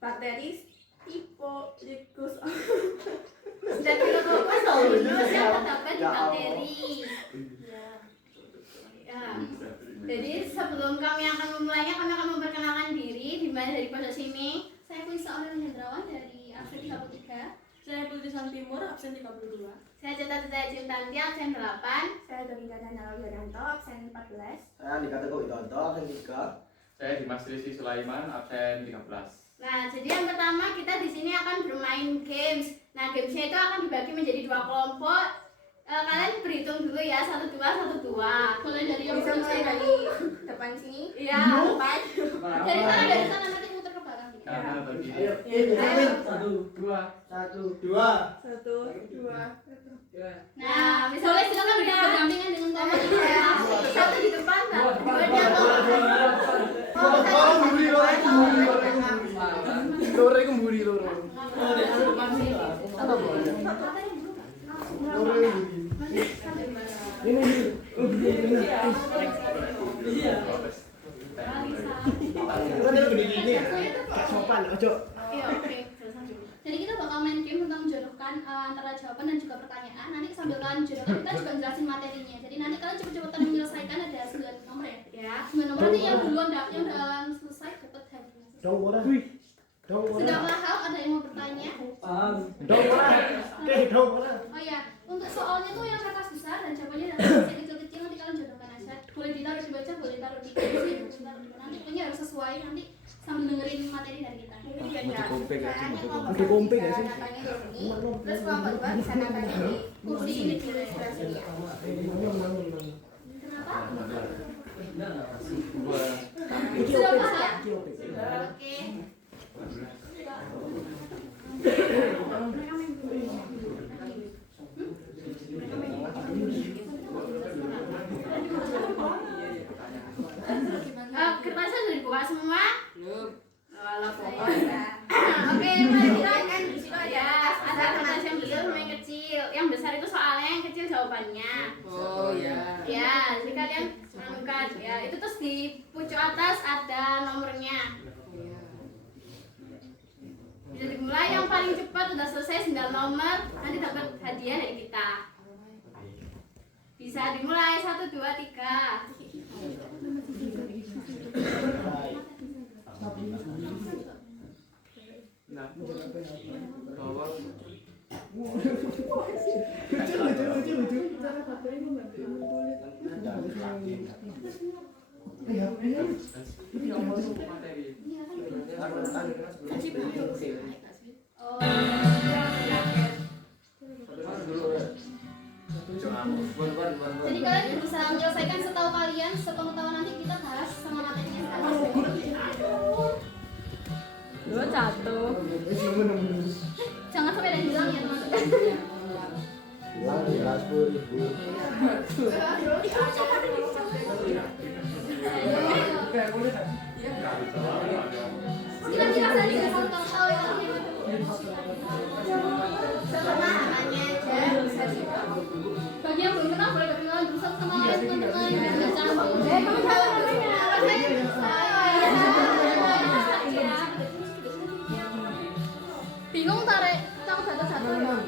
Bakteri Staphylococcus yang terdapat di bakteri. Ya. Jadi sebelum kami akan memulainya, kami akan memperkenalkan diri. Dimulai dari pojok sini. Saya Kulisa Aurel Hendrawan dari absen 33. Saya Putri Timur, absen 32. Saya Ceta Cintanti, absen 8. Saya Dominga Danalo Wiranto, absen 14. Saya Andika Teguh Widodo, absen 3. Saya Dimas Rizky Sulaiman, absen 13. Nah, jadi yang pertama kita di sini akan bermain games. Nah, gamesnya itu akan dibagi menjadi 2 kelompok. Kalian berhitung dulu ya, 1 2 1 2. Mulai dari yang Bisa mulai dari depan sini. Iya, depan. Dari sana nanti muter ke belakang. Karena bagi Ayo. 1 2 1 2. 1 2. Nah, misalnya silakan duduk berdampingan dengan teman. Satu di depan, dua di belakang. Lore kemburi lore. Jadi kita bakal main game tentang menjodohkan antara jawaban dan juga pertanyaan. Nanti sambil kalian jodohkan kita juga jelasin materinya. Jadi nanti kalian cepet-cepetan menyelesaikan, ada 9 nomor ya. Ya, 9 nomor nanti yang duluan yang udah selesai dapat hadiah. Sudah paham? Ada yang mau bertanya? Oh ya, untuk soalnya tuh yang kertas besar dan jawabannya dalam versi kecil-kecil, nanti kalian jodohkan aja. Boleh ditaruh di baca, boleh taruh di kursi, nanti pokoknya harus sesuai nanti sambil dengerin materi dari kita. Udah kompeng ya sih. Terus kelompok 2 bisa natanya di Kursi ini dulu ya. Kenapa? Sudah paham ya? Oke. Kertasnya sudah dibuka semua? Oke, mari kita kan di situ ada kertas yang besar sama yang kecil. Yang besar itu soalnya, yang kecil jawabannya. Oh ya. Ya, jadi kalian angkat ya. Itu terus di pucuk atas ada nomornya. Bisa dimulai, yang paling cepat udah selesai 9 nomor, nanti dapat hadiah dari kita. Bisa dimulai 1 2 3. Nah, bahwa Jadi kalian bisa menyelesaikan setahu kalian, sepengetahuan nanti kita bahas sama materinya sekarang. Dua jatuh. Jangan sampai ada yang hilang ya teman-teman. Hilang 10.000. Kira-kira saya juga tahu ya. Namanya aja bisa sih. Bagi yang belum kenal boleh berkenalan dulu sama lain teman-teman. Nggak canggung. Kamu tahu namanya apa sih? Bingung tarik, takut jatuh-jatuh.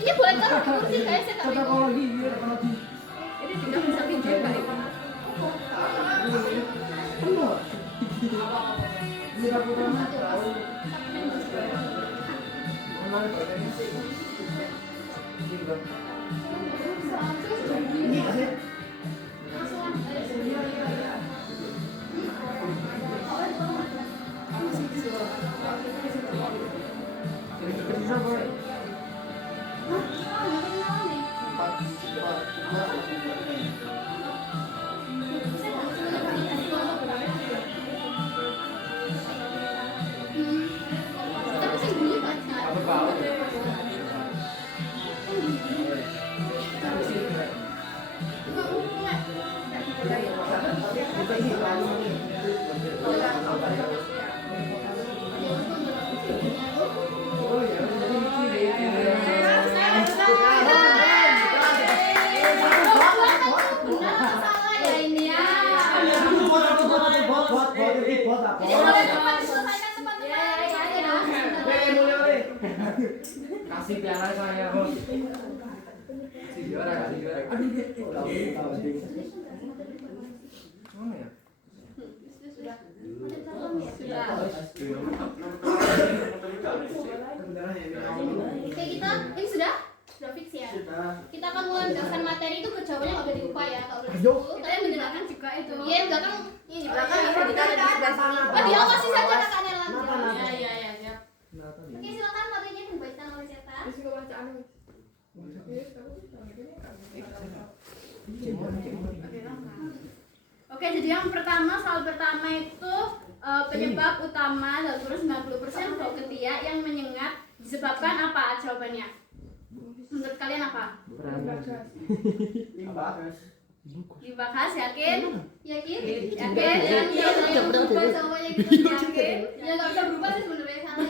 Ini boleh taruh di kursi guys, saya nggak bingung. Ini tidak bisa pinjam nggak ini? Kasih piala saya. Juara. Mana ya? Sudah. Ada salam ya? Sudah. Oke, kita ini sudah fix ya. Kita akan mulai menjelaskan materi itu jawabannya nggak boleh dilupa ya. Kalau boleh itu, kalian menjelaskan juga itu. Iya, di belakang ini di belakang bisa ditaruh di sebelah sini. Oh, diawasi saja kakak Nela. Ya. Oke, silakan materinya dibacakan oleh siapa? Oke, jadi yang pertama, soal pertama itu penyebab utama dalam kurus 90% bau ketiak yang menyengat disebabkan apa? Jawabannya menurut kalian apa? Dibahas, yakin? Yakin? Yakin? Yang berubah jawabannya gitu, yakin? Yang nggak bisa berubah sih sebenarnya salah.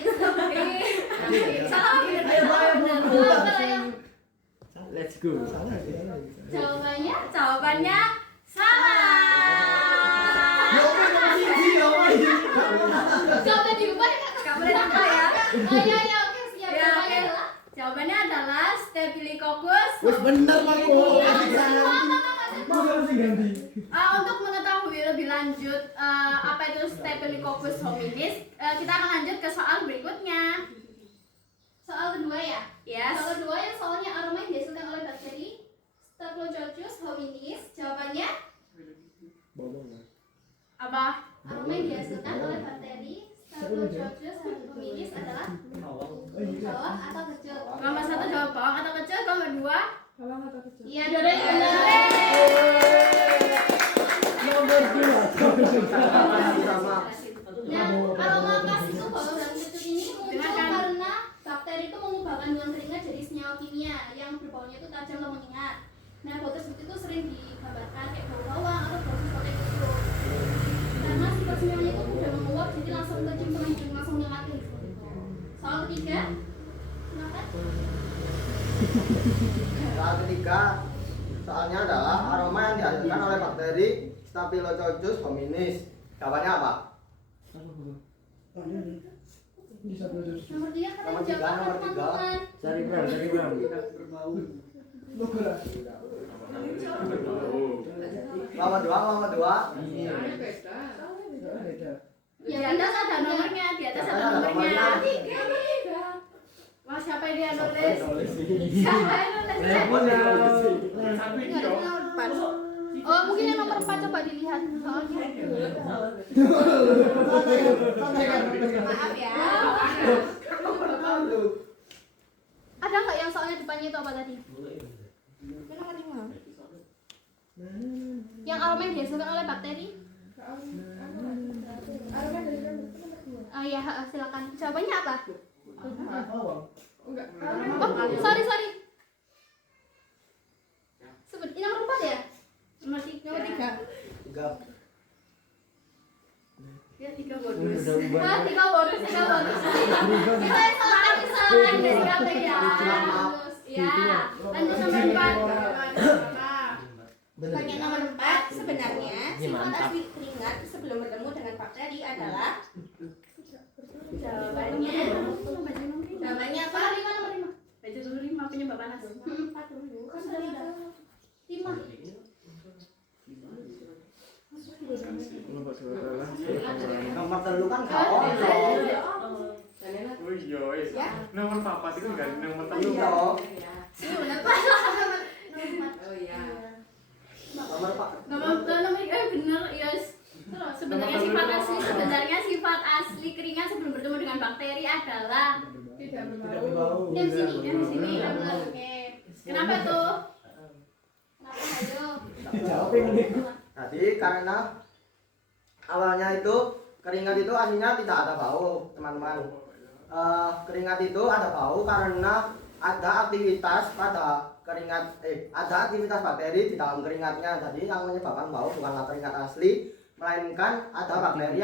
Salah. Let's go. Jawabannya salah. Jawaban diubah ya kak? Gak boleh diubah ya. Iya, oke siap. Jawabannya adalah Staphylococcus. Wes bener Mas. Untuk mengetahui lebih lanjut apa itu Staphylococcus hominis, kita akan lanjut ke soal berikutnya. Soal kedua ya? Yes. Soal kedua yang soalnya aroma yang dihasilkan oleh bakteri Staphylococcus hominis. Jawabannya apa? Aroma yang dihasilkan oleh bakteri Staphylococcus hominis adalah bawang atau kecut. Nomor 1 jawab bawang atau kecut. Nomor 2 bawang atau kecut. Iya, Dore. Nomor 2. Nah, aroma khas itu bawang dan kecut ini muncul karena bakteri itu mengubah kandungan keringat jadi senyawa kimia yang berbaunya itu tajam atau menyengat. Nah, bau tersebut itu sering digambarkan kayak bau bawang atau bau sesuatu yang kecut. Karena sifat senyawanya itu mudah menguap, jadi langsung kecium sama hidung, langsung menyengatin seperti itu. Soal ketiga, silakan. Soal ketiga, soalnya adalah aroma yang dihasilkan oleh bakteri Staphylococcus hominis. Jawabannya apa? Nomor 3 kalian jawab apa teman-teman? Cari Bram. Nomor 2. Di atas ada nomornya, Wah, siapa yang dia nulis? Siapa yang nulis? Oh, mungkin yang nomor 4 coba dilihat soalnya. Maaf ya. Ada nggak yang soalnya depannya itu apa tadi? Nomor 5. Yang aroma yang dihasilkan oleh bakteri? Iya, silakan. Jawabannya apa? Oh, sorry. Sebut ini nomor 4 ya? Nomor 3. 3. Ya 3 bonus. 3 bonus. Kita yang salah dari KPI ya. Ya, lanjut nomor 4. Pertanyaan nomor 4, sebenarnya sifat asli keringat sebelum bertemu dengan bakteri adalah jawabannya apa? Nomor 5. Baca dulu 5 penyebab panas. 4 dulu kan sudah 5. Nomor 3 kan kawan. Oh iya. Nomor 4 itu enggak nomor 3. Iya. Benar Pak. Oh iya. Nomor Bener, yes. Sebenarnya sifat asli keringat sebelum bertemu dengan bakteri adalah Tidak berbau. yang sini. Benar. Oke. Kenapa tuh? Ayo. Jadi karena awalnya itu keringat itu aslinya tidak ada bau, teman-teman. Keringat itu ada bau karena ada aktivitas ada aktivitas bakteri di dalam keringatnya. Jadi yang menyebabkan bau bukanlah keringat asli, melainkan ada bakteri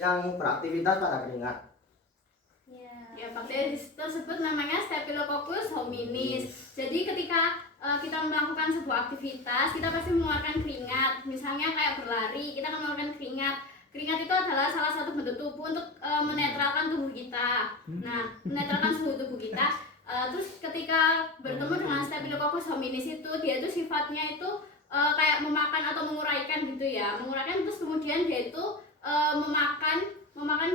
yang beraktivitas pada keringat. Ya, bakteri tersebut namanya Staphylococcus hominis. Jadi ketika kita melakukan sebuah aktivitas, kita pasti mengeluarkan keringat. Misalnya kayak berlari, kita akan mengeluarkan keringat. Keringat itu adalah salah satu bentuk tubuh untuk menetralkan tubuh kita kita. Nah, menetralkan suhu tubuh kita. Terus ketika bertemu dengan Staphylococcus hominis itu, dia itu sifatnya itu kayak memakan atau menguraikan gitu ya, menguraikan. Terus kemudian dia itu memakan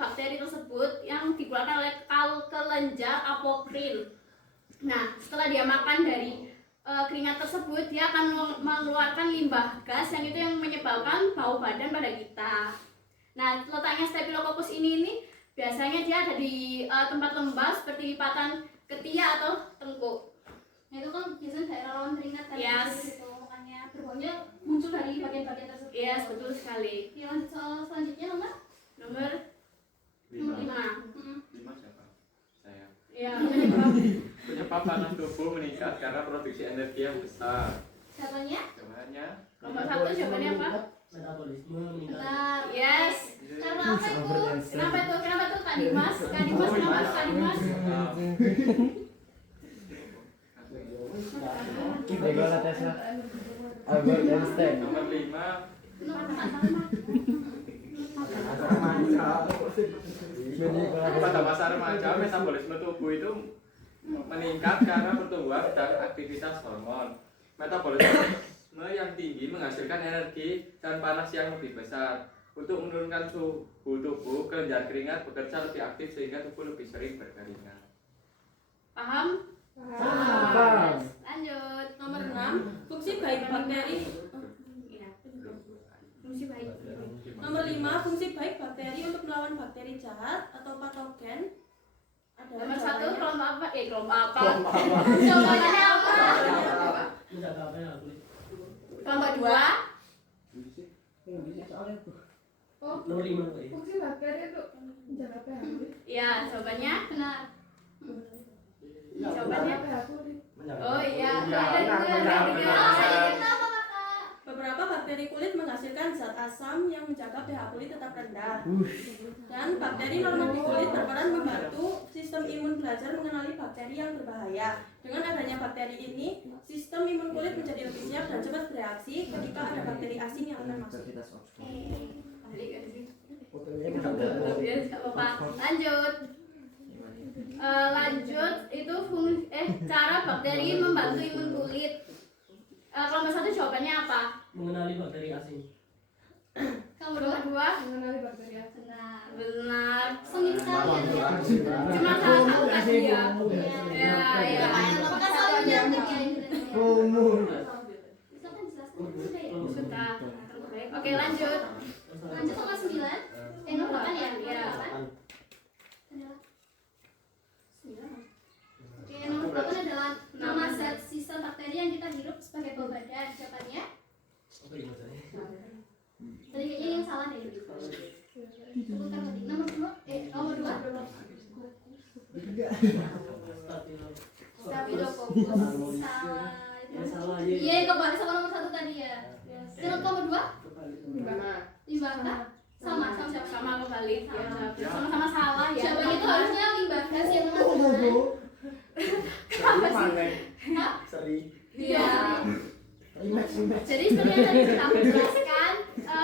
bakteri tersebut yang dikeluarkan oleh kelenjar apokril. Nah, setelah dia makan dari keringat tersebut, dia akan mengeluarkan limbah gas yang itu yang menyebabkan bau badan pada kita. Nah, letaknya Staphylococcus ini biasanya dia ada di tempat lembab seperti lipatan ketiak atau tengkuk. Nah, itu kan biasanya daerah rawan keringat kan. Yes. Gitu. Makanya berbaunya muncul dari bagian-bagian tersebut. Yes, betul sekali. Ya, lanjut soal selanjutnya nomor Nomor 5. 5. 5 siapa? Saya. Ya, Penyebab panas tubuh meningkat karena produksi energi yang besar. jawabannya? Jawabannya nomor 1 jawabannya apa? Metabolisme meningkat. Benar. Yes. Karena apa itu? Kenapa tuh Kak Dimas? Kak Dimas kenapa tuh Kak Dimas? Nikola Tesla. Albert Einstein. Nomor 5. Pada masa remaja metabolisme tubuh itu meningkat karena pertumbuhan dan aktivitas hormon. Metabolisme yang tinggi menghasilkan energi dan panas yang lebih besar. Untuk menurunkan suhu tubuh, kelenjar keringat bekerja lebih aktif sehingga tubuh lebih sering berkeringat. Paham? Paham. Lanjut. Nomor 6, fungsi baik bakteri. Iya. Fungsi baik. Nomor 5, fungsi baik bakteri untuk melawan bakteri jahat atau patogen adalah Nomor 1 jawabannya- kelompok apa? Kelompok apa? Kelompok apa? Jawabannya apa? Menjaga apa ya? Kelompok 2. Nomor 5 Pak. Fungsi bakteri itu menjaga pH kulit. Ya, jawabannya Benar. jawabannya. pH kulit. Oh iya, Iya, ada juga, ada benar, juga. benar. Kenapa, Kakak? Beberapa bakteri kulit menghasilkan zat asam yang menjaga pH kulit tetap rendah. Dan bakteri normal di kulit berperan membantu sistem imun belajar mengenali bakteri yang berbahaya. Dengan adanya bakteri ini, sistem imun kulit menjadi lebih siap dan cepat bereaksi ketika ada bakteri asing yang akan masuk. Balik ke sini. Fotonya Ya, nggak apa-apa. Lanjut. Lanjut itu cara bakteri membantu imun kulit. Kelompok 1 jawabannya apa? mengenali bakteri asing. Kamu Kelompok 2 Mengenali bakteri asing. Benar. benar. Sengit sekali ya. Cuma salah satu tadi ya. Ya, Ya, Maka selalu nyantik ya ini. Umur. Bisa kan dijelaskan? Sudah ya? sudah. Oke, lanjut. Lanjut nomor 9. Nomor 8 ya? Iya. Adalah 9. Oke, nomor 8 adalah nama zat sisa bakteri yang kita hirup sebagai bau badan. Jawabannya? Apa ini maksudnya? Tadi kayaknya yang salah deh. Sebutkan tadi. Nomor 2. Nomor 2. Staphylococcus. Salah. Ya salah Iya, kebalik sama nomor 1 tadi ya. Dan nomor 2? Limbah kah? Sama siapa? Sama kembali. Ya, sama-sama salah ya. Jawabannya itu harusnya limbah gas yang menghasilkan. Kenapa sih? Hah? Seri. Iya. Rematch. Jadi seperti yang tadi sudah aku jelaskan,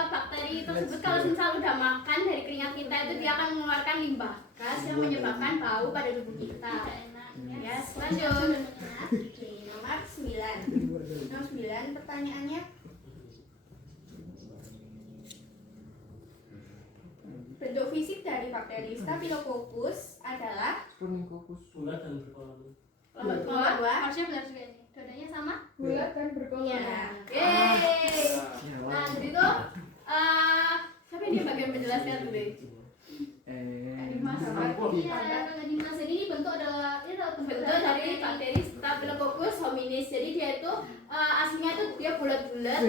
bakteri tersebut kalau misal udah makan dari keringat kita itu dia akan mengeluarkan limbah gas yang menyebabkan bau pada tubuh kita. Yes, lanjut. Oke, nomor 9. Nomor 9 pertanyaannya. Bentuk fisik dari bakteri Staphylococcus adalah Bulat dan berkoloni. kelompok 2. Harusnya benar juga nih. Dua-duanya sama? Bulat dan berkoloni. Iya. Yeay. Nah, jadi tuh siapa yang dia bagian menjelaskan dulu? Tadi Mas. Iya, tadi Mas. Jadi ini bentuk adalah Bentuk dari bakteri Staphylococcus hominis. Jadi dia itu aslinya itu dia bulat-bulat,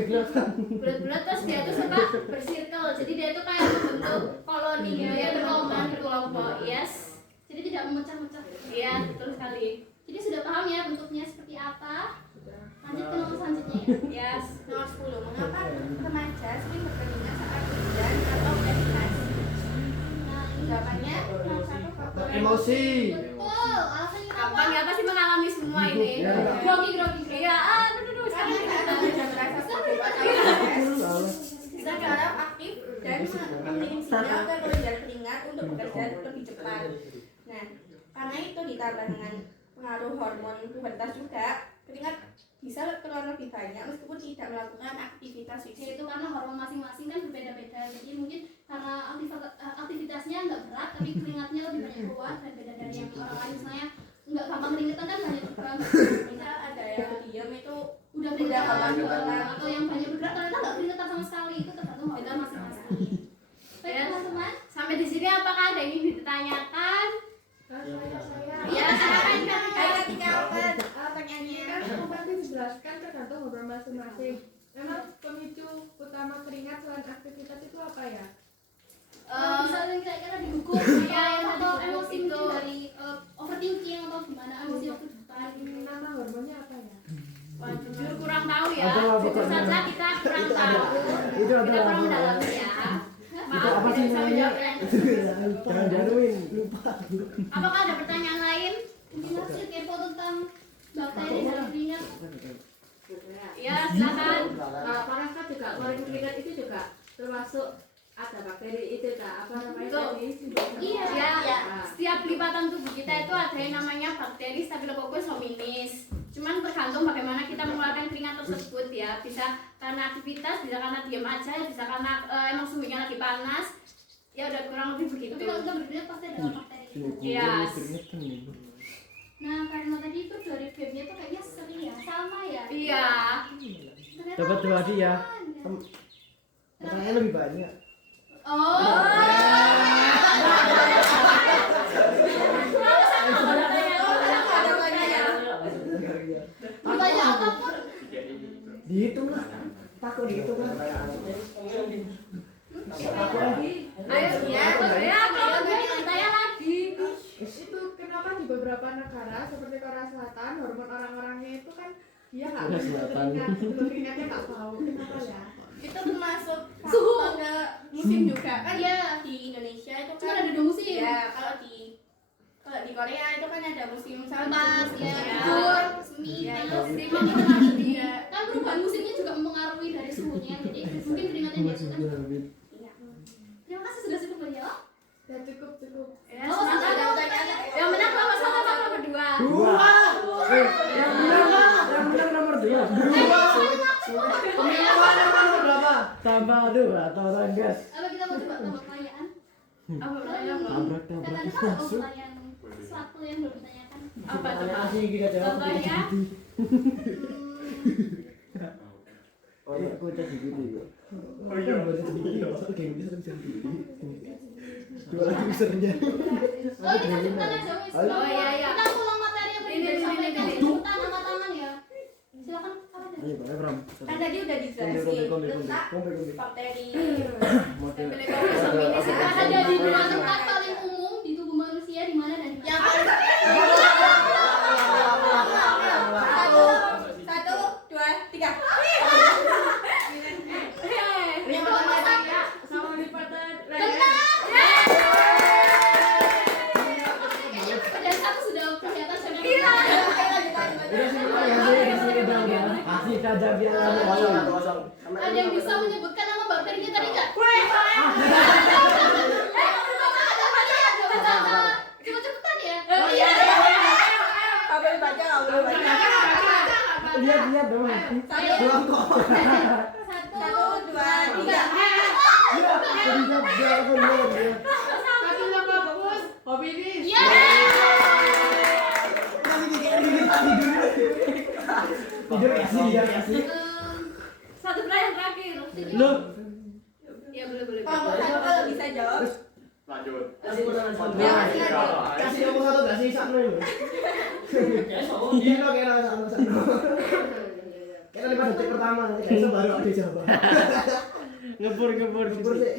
terus dia itu suka bersirkel. Jadi dia itu kayak membentuk koloni gitu ya, berkelompok. Yes. jadi tidak memecah-mecah. Iya, betul sekali. Jadi sudah paham ya bentuknya seperti apa? Lanjut ke nomor selanjutnya ya. Yes. Nomor 10. Mengapa remaja sering berkeringat saat hujan atau dehidrasi? Nah, ini Jawabannya nomor 1 faktor Emosi. betul. Alasannya Gampang kenapa? ya, pasti mengalami semua ini. Ya. Grogi. Iya, aduh, sekarang kita sudah merasa seperti Pak. bisa berharap aktif dan mengirim sinyal ke kelenjar keringat untuk bekerja lebih cepat. Nah, karena itu ditambah dengan pengaruh hormon pubertas juga, keringat bisa keluar lebih banyak meskipun tidak melakukan aktivitas Ya, fisik. itu karena hormon masing-masing kan berbeda-beda, jadi mungkin karena aktivitasnya nggak berat tapi keringatnya lebih banyak keluar dan beda dari yang orang lain. Misalnya nggak gampang keringetan kan banyak juga Misal ada yang diam itu udah Udah gampang keringetan, keringetan. atau yang banyak bergerak ternyata nggak keringetan sama sekali. Itu tergantung hormon masing-masing. Baik Ya. teman-teman, Sampai di sini apakah ada yang ingin ditanyakan? Saya. Ya, silakan Kak. Hai Katika, apa Ini pertanyaannya? kan tadi dijelaskan tergantung hormon masing-masing. Memang pemicu utama keringat selain aktivitas itu apa ya? misalnya kira-kira digugur Ya, yang atau tadi emosi itu. mungkin dari overthinking atau gimana emosi waktu depan. Nama hormonnya apa ya? Wah, jujur kurang tahu ya. Ada apa, Jujur Kak? saja kita kurang tahu. Itu ada Kita kurang apa? mendalami ya. Maaf, apa tidak sih bisa namanya? menjawabnya. Jangan jaruin, lupa. Apakah ada pertanyaan lain? Mungkin masih kepo tentang bakteri dari keringat. Ya, silakan. Apakah juga keluarin keringat itu juga termasuk ada bakteri itu apa namanya Tuh. tadi? Iya. Ya, setiap lipatan tubuh kita itu ada yang namanya bakteri Staphylococcus hominis. Cuman tergantung bagaimana kita mengeluarkan keringat tersebut ya. Bisa karena aktivitas, bisa karena diam aja, bisa karena emang suhunya lagi panas. Ya udah kurang lebih begitu. Tapi kalau kita berkeringat pasti ada bakteri. Iya. Nah, karena tadi itu dari game-nya tuh kayaknya sering ya, sama ya. Iya. Ternyata Dapat dua hadiah. sama ya. Pertanyaannya lebih banyak. Oh. Bertanya apapun. Dihitung lah. Takut dihitung lah. Ayo, ya, kalau saya lagi. Itu kenapa di beberapa negara seperti Korea Selatan hormon orang-orangnya itu kan dia nggak Korea bisa Selatan. keringatnya nggak bau. Kenapa ya? Itu termasuk Suhu. faktor musim juga kan? Iya. Di Indonesia itu Cuma kan ada dua musim. ya kalau di Korea itu kan ada musim Panas, ya, ya. gugur, semi, Iya, itu itu sering mempengaruhi. Kan perubahan musimnya juga mempengaruhi dari suhunya, jadi mungkin keringatnya dia suka. Terima kasih sudah cukup menjawab. Ya cukup. Ya, Oh, semangat. sudah ada Yang menang nomor satu atau nomor dua? Yang menang nomor 2. Pemilihan nomor berapa? Tambah 2 atau orang gas. Apa kita mau coba tambah pertanyaan? Apa pertanyaan? Tabrak Kan tabrak tadi kan ada masuk. pertanyaan sesuatu yang belum ditanyakan. Apa coba? Pertanyaan sih kita jawab. Contohnya? Oh iya, aku udah segini kok. Oh iya, baru segini. Oke, bisa segini. Dua lagi usernya. Oh, kita cepetan aja wis. Oh, iya, iya. Kita ulang materi yang tadi Ini, disampaikan. ini. Cepetan angkat tangan ya. Silakan apa tadi? Ayo, Bang Ram. Kan tadi udah dijelasin tentang Kombe. bakteri. Model. Staphylococcus hominis itu Ada di dua tempat paling umum di tubuh manusia, di mana dan di Yang mana? satu, dua, tiga. Yang pertama sama lipatan. Dan satu sudah kelihatan sudah. Iya. Udah sih, udah. Kasih saja biar kosong. Ada yang bisa menyebutkan nama bakterinya tadi nggak? Cepet-cepetan ya. Iya. Nggak boleh baca, nggak boleh baca. Lihat dong. Doang kok. Satu, dua, tiga. Iya, tidak benar. Tapi nama bagus, hobi ini. Iya. Tidur kasih. Satu pertanyaan terakhir. Lo Ya, boleh. Kalau bisa jawab, Lanjut. kasih aku satu gak sih sakno ini. Gila kira sakno. Kira 5 detik pertama nanti besok baru ada jawaban. Ngebur sih.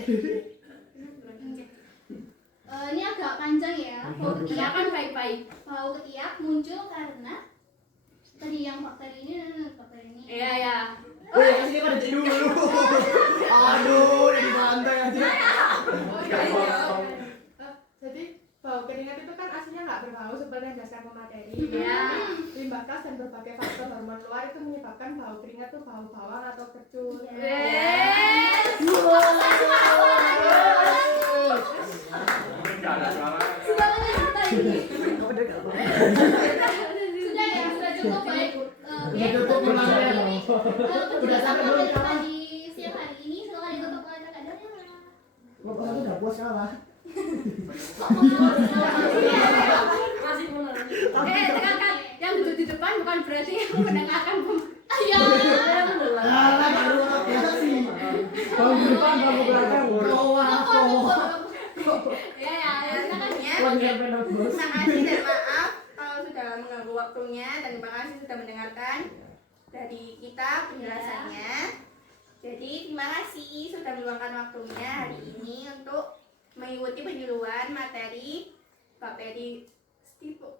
Ini agak panjang ya. Bau Ya ketiak kan baik-baik. bau ketiak muncul karena tadi yang bakteri ini dan bakteri ini. Iya, ya. Woi, kasih 5 detik dulu. Aduh, udah di pantai aja. Jadi bau keringat itu kan aslinya nggak berbau seperti yang dijelaskan pemateri. Iya. Limbah gas dan berbagai faktor hormon luar itu menyebabkan bau keringat tuh bau bawang atau kecut. Enggak ada suara. Sudah ya, sudah cukup baik. Oke, cukup pulangnya. penjelasan materi tadi siang hari ini silakan ditutup oleh Kak Daniela. Bapak aku udah puas kalah. Tekankan yang duduk di depan bukan berarti yang mendengarkan. Iya. Baru biasa sih. Bau depan, bau belakang. Ya, silakan ya. Terima kasih dan maaf kalau sudah mengganggu waktunya, dan terima kasih sudah mendengarkan dari kita penjelasannya. Jadi terima kasih sudah meluangkan waktunya hari ini untuk mengikuti penyuluhan materi bakteri Stipo.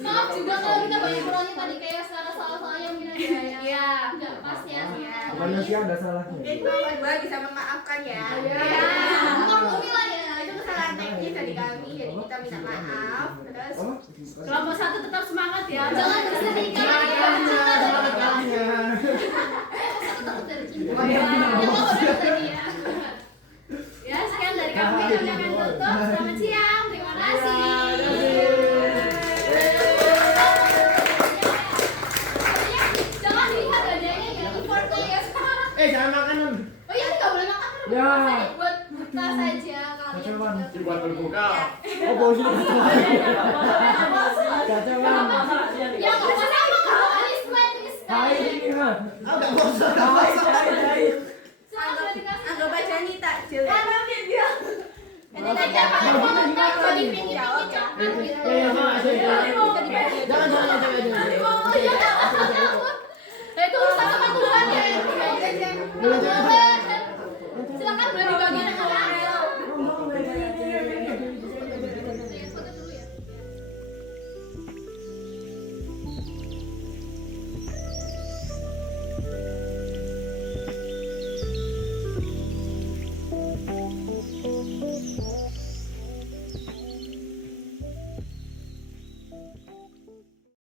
Maaf juga kalau kita banyak kurangnya tadi kayak salah-salah yang mungkin ada Iya. nggak pas ya. Apanya sih ada salahnya? Mungkin Bapak Dua bisa memaafkan ya. Maklumi lah ya. Itu kesalahan teknis dari kami, jadi kita minta maaf. Terus Kelompok 1 tetap semangat ya. Jangan bersedih kan. Ya, sekian dari kami. Jangan tutup. Selamat siang. Terima kasih. Jangan lihat adanya ya, effortnya ya. Jangan makanan. Oh iya, nggak boleh makan. Ya. Buat buka saja kalian. Kacauan. Dibuat berbuka. Oh, bau sih. Kacauan. Ya nggak usah sama kalau Alis main Hai ini mah. Enggak bosan. Hai. anggap aja nih takjil. Ini aja Pak.